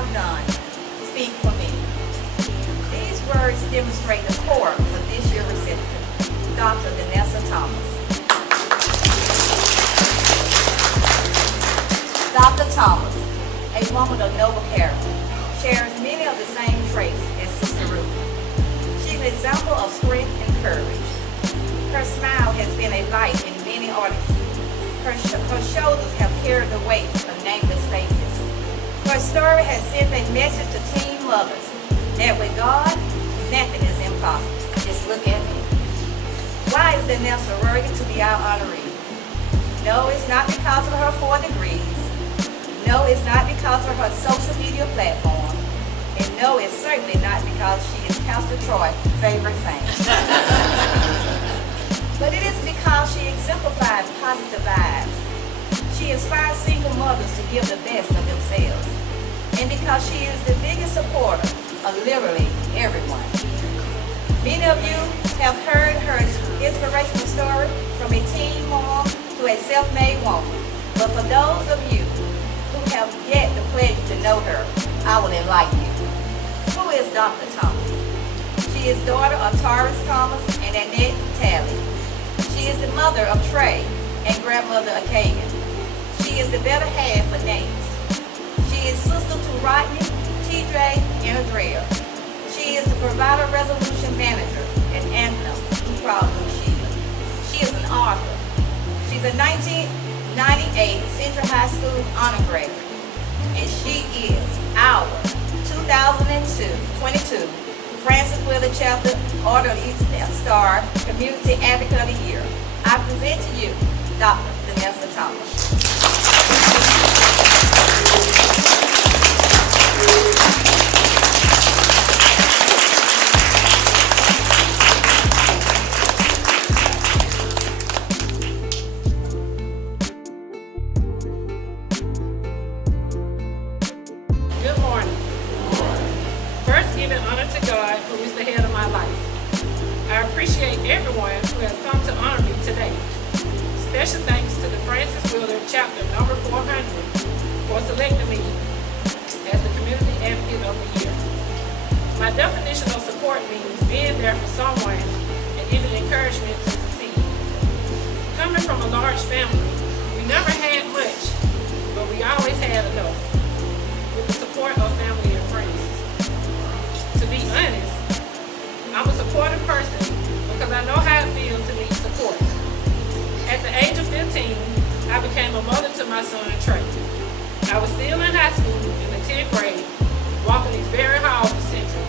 have done speak for me. These words demonstrate the core of this year's recipient, Dr. Danessa Thomas. Dr. Thomas, a woman of noble character, shares many of the same traits as Sister Ruth. She's an example of strength and courage. Her smile has been a light in many audiences. Her shoulders have carried the weight of nameless faces. Her story has sent a message to teen mothers that with God, nothing is impossible. Just look at me. Why is Danessa worthy to be our honoree? No, it's not because of her 4 degrees. No, it's not because of her social media platform. And no, it's certainly not because she is Pastor Troy's favorite fan. But it is because she exemplifies positive vibes. She inspires single mothers to give the best of themselves. And because she is the biggest supporter of literally everyone. Many of you have heard her inspirational story from a teen mom to a self-made woman. But for those of you who have yet the pleasure to know her, I will enlighten you. Who is Dr. Thomas? She is daughter of Taurus Thomas and Annette Talley. She is the mother of Trey and grandmother of Kagan. She is the better half of Names. She is sister to Rodney, TJ, and Andrea. She is the provider resolution manager at Anthem Blue Cross Blue Shield. She is an author. She's a 1998 Central High School honor graduate. And she is our 2022 Francis Willard Chapter Order of East Star Community Advocate of the Year. I present to you Dr. Danessa Thomas. Good morning. First, giving honor to God, who is the head of my life. I appreciate everyone who has come to honor me today. Special thanks to the Francis Willard Chapter number 400 for selecting me as the Community Advocate of the Year. My definition of support means being there for someone and giving encouragement to succeed. Coming from a large family, we never had much, but we always had enough, with the support of family and friends. To be honest, I'm a supportive person because I know how it feels to need support. At the age of 15, I became a mother to my son, Trey. I was still in high school in the 10th grade, walking these very halls of Central.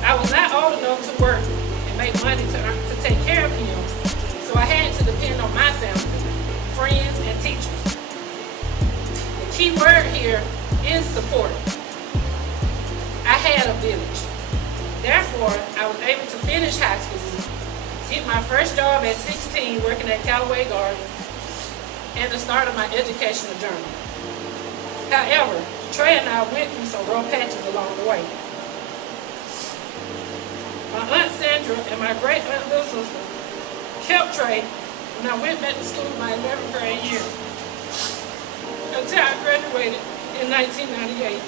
I was not old enough to work and make money to take care of him, so I had to depend on my family, friends, and teachers. The key word here is support. I had a village. Therefore, I was able to finish high school, get my first job at 16 working at Callaway Gardens, and the start of my educational journey. However, Trey and I went through some rough patches along the way. My Aunt Sandra and my great aunt little sister kept Trey when I went back to school my 11th grade year until I graduated in 1998.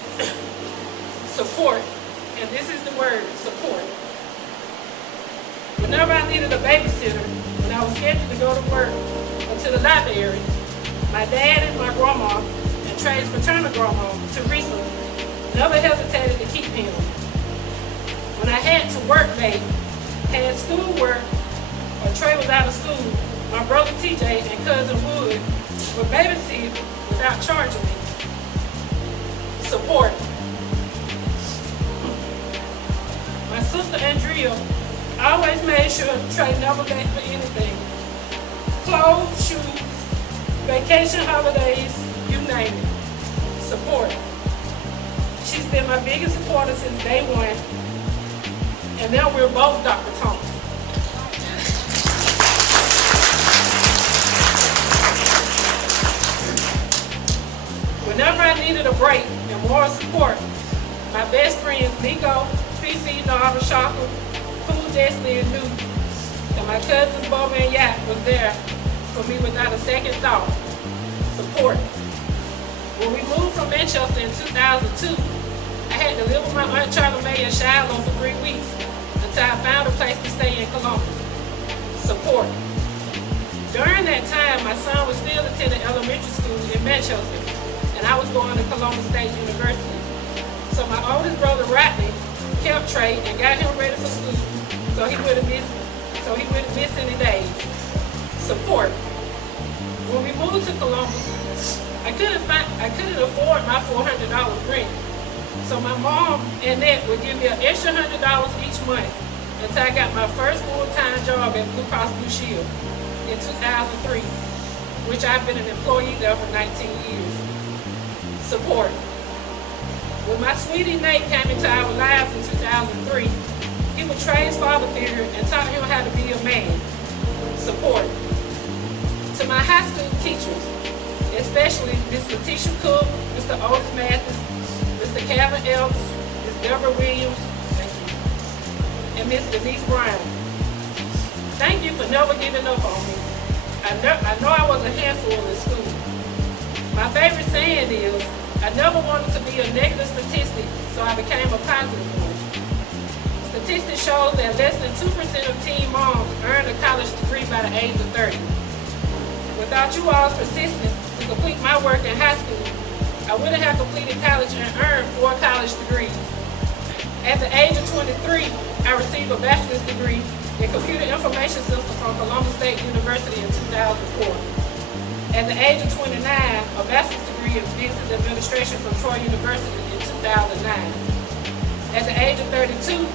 Support, and this is the word, support. Whenever I needed a babysitter, when I was scheduled to go to work or to the library, my dad and my grandma, and Trey's maternal grandma, Teresa, never hesitated to keep him. When I had to work late, had schoolwork, or Trey was out of school, my brother TJ and cousin Wood would babysit without charging me. Support. My sister Andrea always made sure Trey never lacked for anything. Clothes, shoes, vacation holidays, you name it. Support. She's been my biggest supporter since day one, and now we're both Dr. Thomas. Whenever I needed a break and more support, my best friends Nico, Fifi, Nara, Shaka, Cool, Destiny, and New, and my cousins Boba and Yak was there for me without a second thought. Support. When we moved from Manchester in 2002, I had to live with my Aunt Charlie Mae in Shiloh for 3 weeks until I found a place to stay in Columbus. Support. During that time, my son was still attending elementary school in Manchester, and I was going to Columbus State University. So my oldest brother, Rodney, kept Trey and got him ready for school so he wouldn't miss any days. Support. When we moved to Columbus, I couldn't afford my $400 rent. So my mom and Ned would give me an extra $100 each month until I got my first full-time job at Blue Cross Blue Shield in 2003, which I've been an employee there for 19 years. Support. When my sweetie Nate came into our lives in 2003, he was Trey's father figure and taught him how to be a man. Support. To my high school teachers, especially Ms. Letitia Cook, Mr. Otis Mathis, Mr. Calvin Elks, Ms. Deborah Williams, and Ms. Denise Brown. Thank you for never giving up on me. I know I was a handful in school. My favorite saying is, I never wanted to be a negative statistic, so I became a positive one. Statistics show that less than 2% of teen moms earn a college degree by the age of 30. Without you all's persistence to complete my work in high school, I wouldn't have completed college and earned 4 college degrees. At the age of 23, I received a bachelor's degree in computer information systems from Columbus State University in 2004. At the age of 29, a bachelor's degree in business administration from Troy University in 2009. At the age of 32,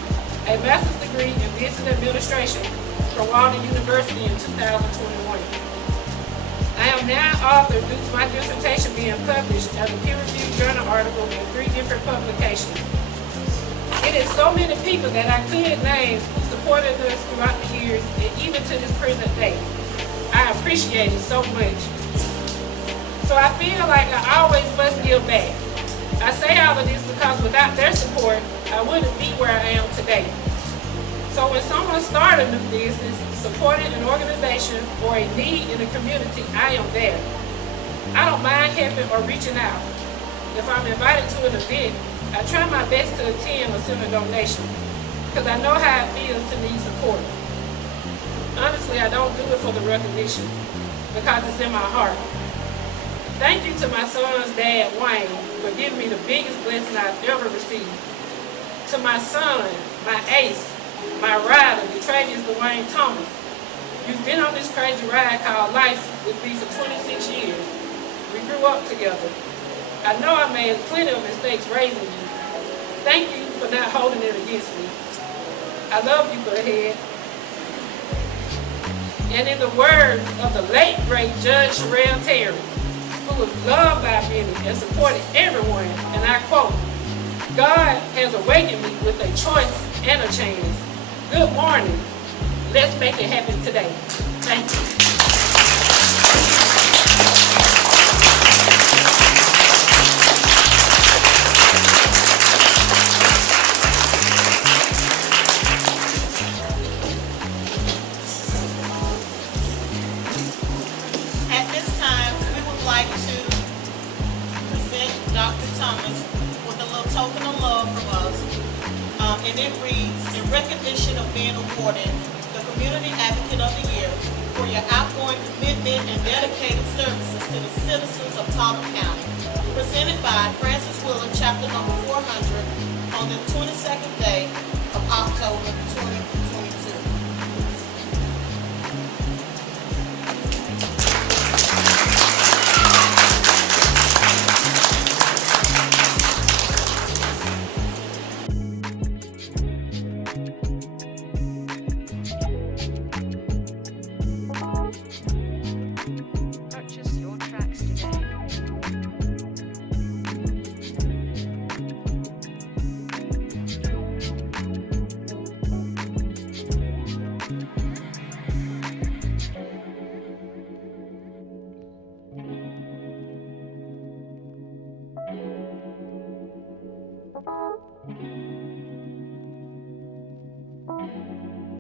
a master's degree in business administration from Walden University in 2021. I am now author due to my dissertation being published as a peer-reviewed journal article in 3 different publications. It is so many people that I could name who supported us throughout the years and even to this present day. I appreciate it so much. So I feel like I always must give back. I say all of this because without their support, I wouldn't be where I am today. So when someone starts a new business, supporting an organization or a need in the community, I am there. I don't mind helping or reaching out. If I'm invited to an event, I try my best to attend or send a donation because I know how it feels to need support. Honestly, I don't do it for the recognition because it's in my heart. Thank you to my son's dad, Wayne, for giving me the biggest blessing I've ever received. To my son, my ace, my rider, Detravius Dwayne Thomas. You've been on this crazy ride called life with me for 26 years. We grew up together. I know I made plenty of mistakes raising you. Thank you for not holding it against me. I love you, Butthead. And in the words of the late, great Judge Sherelle Terry, who was loved by many and supported everyone, and I quote, God has awakened me with a choice and a chance. Good morning. Let's make it happen today. Thank you. At this time, we would like to present Dr. Thomas with a little token of love from us. And it reads, in recognition of being awarded the Community Advocate of the Year for your outgoing commitment and dedicated services to the citizens of Talbot County. Presented by Francis Willard, chapter number 400, on the 22nd day of October 2020.